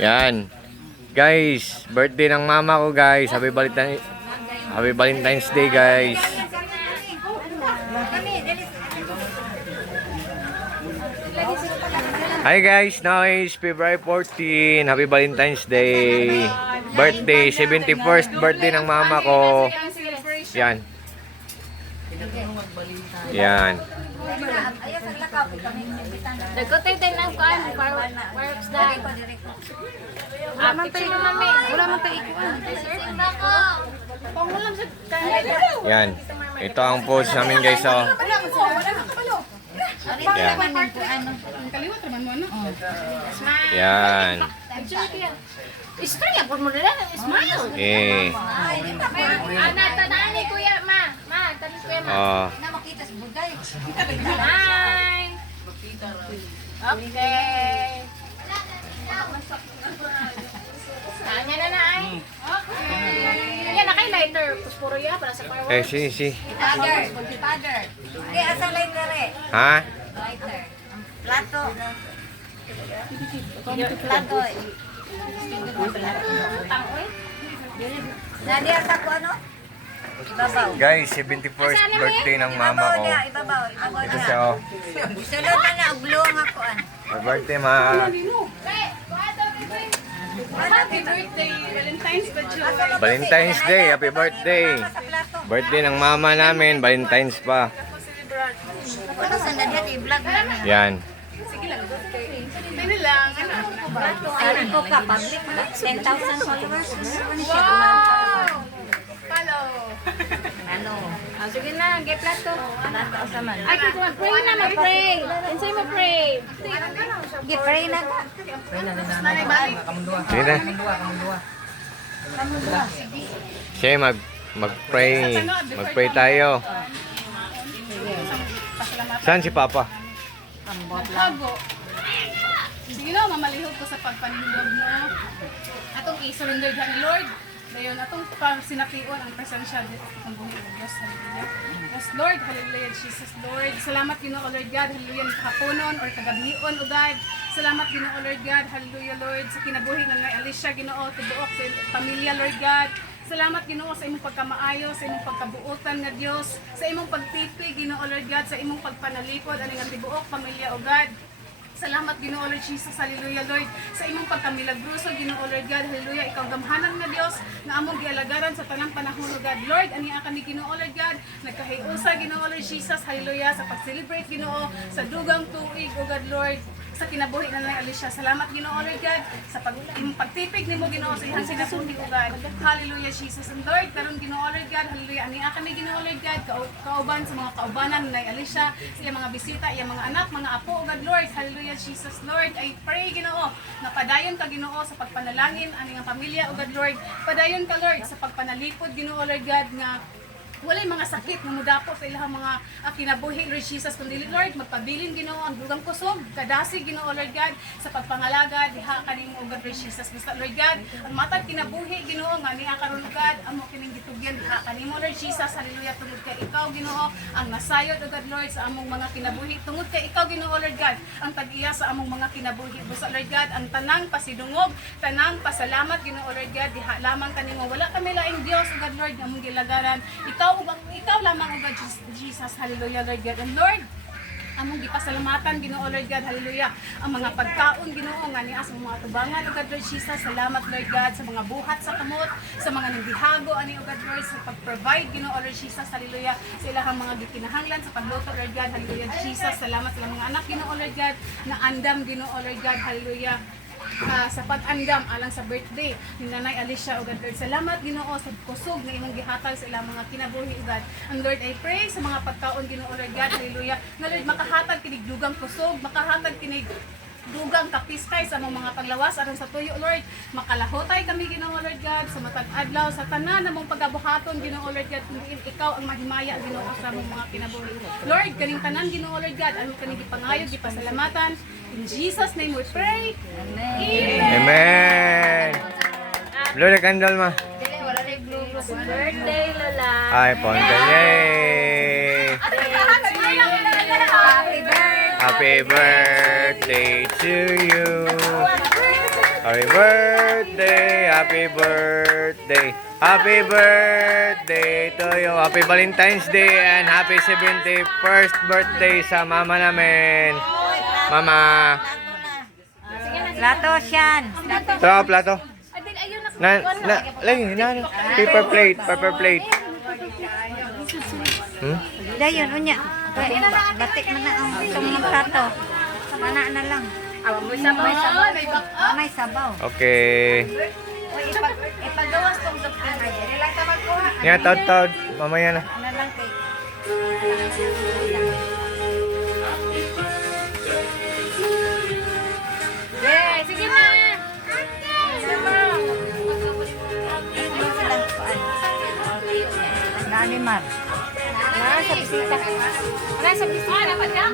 Yan. Guys, birthday ng mama ko, guys. Happy Valentine's Day, guys. Hi guys, now is February 14. Happy Valentine's Day. Birthday, 71st birthday ng mama ko. Yan. Yan. Nagkotay tayo ng kuan, fireworks dahil. Wala man tayo ikuan. Pangulam sa kanila. Yan. Ito ang pose namin, guys. Oh. Yan. Yan. Istri ako mo na smile. Eh. Ana tanaani kuya ma. Ma, tanis kuya ma. Oh. Na makita sa buday. Hi. Okay. Tanya na ay. Okay. Yan na kay lighter. Puspuro ya para sa fireworks. Eh, si. Father. Okay, asa lighter eh. Ha? Lighter. Plato. Plato. Nadia sa ko ano? Ibabaw. Guys, 71st birthday ng mama ko. Ibabaw. Ito siya, oh. Sulod na na uglong ako an. Happy birthday, ma. Happy birthday. Valentine's Day, happy birthday. Birthday ng mama namin, Valentine's pa. Ano sa Nadia i-vlog na niya. Yan. Ano ko ka public 10,000 followers. Wow! Follow. Ano? Sige na, get plato. Plato sa man. Ay, kung pray na, mag-pray. Insay mo pray. Gi-pray na ka. Sige na. Siya, mag-pray. Mag-pray tayo. Saan si Papa? Hago. Sige no, mamalihog ko sa pagpanindog mo. Atong i-surrender dyan ni Lord. Dayon, atong sinatiwan ang presensya dito ng buhay ng Diyos. Hallelujah. Yes, Lord. Hallelujah, Jesus, Lord. Salamat, Ginoo, Lord God. Hallelujah, kahaponon or kagabion, O God. Salamat, Ginoo, Lord God. Hallelujah, Lord. Sa kinabuhi ng Alicia, Ginoo, tibuok sa pamilya, Lord God. Salamat, Ginoo, sa imong pagkamaayo, sa imong pagkabuutan nga Dios, sa imong pagtipig, Ginoo, Lord God, sa imong pagpanalikod ani nga tibuok pamilya, O God. Salamat, Ginoo, Lord Jesus, hallelujah, Lord, sa imong pagkamilagruso, Ginoo, Lord God, hallelujah, ikaw gamhanan nga Dios nga among gialagaran sa tanang panahon, O God, Lord, ani kami, Ginoo, Lord God, nagkahiusa, Ginoo, Lord Jesus, hallelujah, sa pag-celebrate, Ginoo, sa dugang tuig, O God, Lord, sa kinabuhi na lang Alicia. Salamat, Ginoo, Lord God, sa pagtipig nimo, Ginoo, sa ihang sinabuhi, O God. Hallelujah, Jesus and Lord. Karon, Ginoo, Lord God, hallelujah. Ani kami, Ginoo, Lord God, kauban sa mga kaubanan na Alicia, sa iyang mga bisita, iyang mga anak, mga apo, O God, Lord. Hallelujah, Jesus, Lord. I pray, Ginoo, na padayon ka, Ginoo, sa pagpanalangin ani nga pamilya, O God, Lord. Padayon ka, Lord, sa pagpanalipod, Ginoo, Lord God, nga walay mga sakit na mudapo sa ilang mga kinabuhi, Lord Jesus, kundi Lord, magpabilin, Ginoo, ang dugang kusog, kadasi, Ginoo, Lord God, sa pagpangalaga, diha kanimo, O God, Lord Jesus, basta, Lord God, ang matag kinabuhi, Ginoo, nga niya karon, God, amo kining gitugyan, diha kanimo, Lord Jesus, hallelujah, tungod kay ikaw, Ginoo, ang nasayod, O God, Lord, sa among mga kinabuhi, tungod kay ikaw, Ginoo, Lord God, ang tag-iya sa among mga kinabuhi, basta, Lord God, ang tanang pasidungog, tanang pasalamat, Ginoo, Lord God, diha lamang kanimo, wala kami laing Dios, O God, Lord, nga mong gilagaran, ikaw lamang, O God, Jesus, hallelujah, Lord God, and Lord, among gipasalamatan, Ginoo, Lord God, hallelujah, ang mga pagkaon, Ginoo, nga niya sa mga tubangan, O God, Lord Jesus, salamat, Lord God, sa mga buhat sa kamot, sa mga nagdihago, ani, O God, Lord, sa pag-provide, Ginoo, Lord Jesus, hallelujah, sa ilang mga gikinahanglan, sa pagluto, Lord God, hallelujah, Jesus, salamat sa mga anak, Ginoo, Lord God, na andam, Ginoo, Lord God, hallelujah, sa pag-andam alang sa birthday ni Nanay Alicia, O God, Lord. Salamat, Ginoo, sa kusog na imong gihatag sa ilang mga kinabuhi, O God. And Lord, I pray sa mga pagkaon, Ginoo, Lord God, hallelujah, na Lord, makahatag kinig dugang kusog, makahatag kinig dugang kapiskay sa mga paglawas aron sa tuyo, Lord. Makalahotay kami, Ginoo, Lord God, sa matag adlaw sa tanan namong pagkabuhaton, Ginoo, Lord God, kundi ikaw ang mahimaya, Ginoo, sa among mga kinabuhi. Lord, kaning tanan, Ginoo, Lord God, ano kaning gipangayod, gipasalamatan. In Jesus' name we pray. Amen. Amen. Blow the candle, ma. Happy birthday, Lola. Ay, ponte. Yay! Happy birthday. Happy birthday to you. Happy birthday, happy birthday, happy birthday to you. Happy Valentine's Day and happy 71st birthday sa mama namin. Mama. Plato siyan. Ito, plato. Adin, ayun na. Paper plate, paper plate. Dayon, unya. Batik man na ang itong mga plato. Mana na lang. May sabaw. May sabaw. Okay. Ipagawas tong doktor. Dili lang ta magkuha. Yan, taod. Mamaya na. Ano lang kay. Yeah, sige na. Nani mar. Nasa bisita. Nasa bisita. Dapat ka?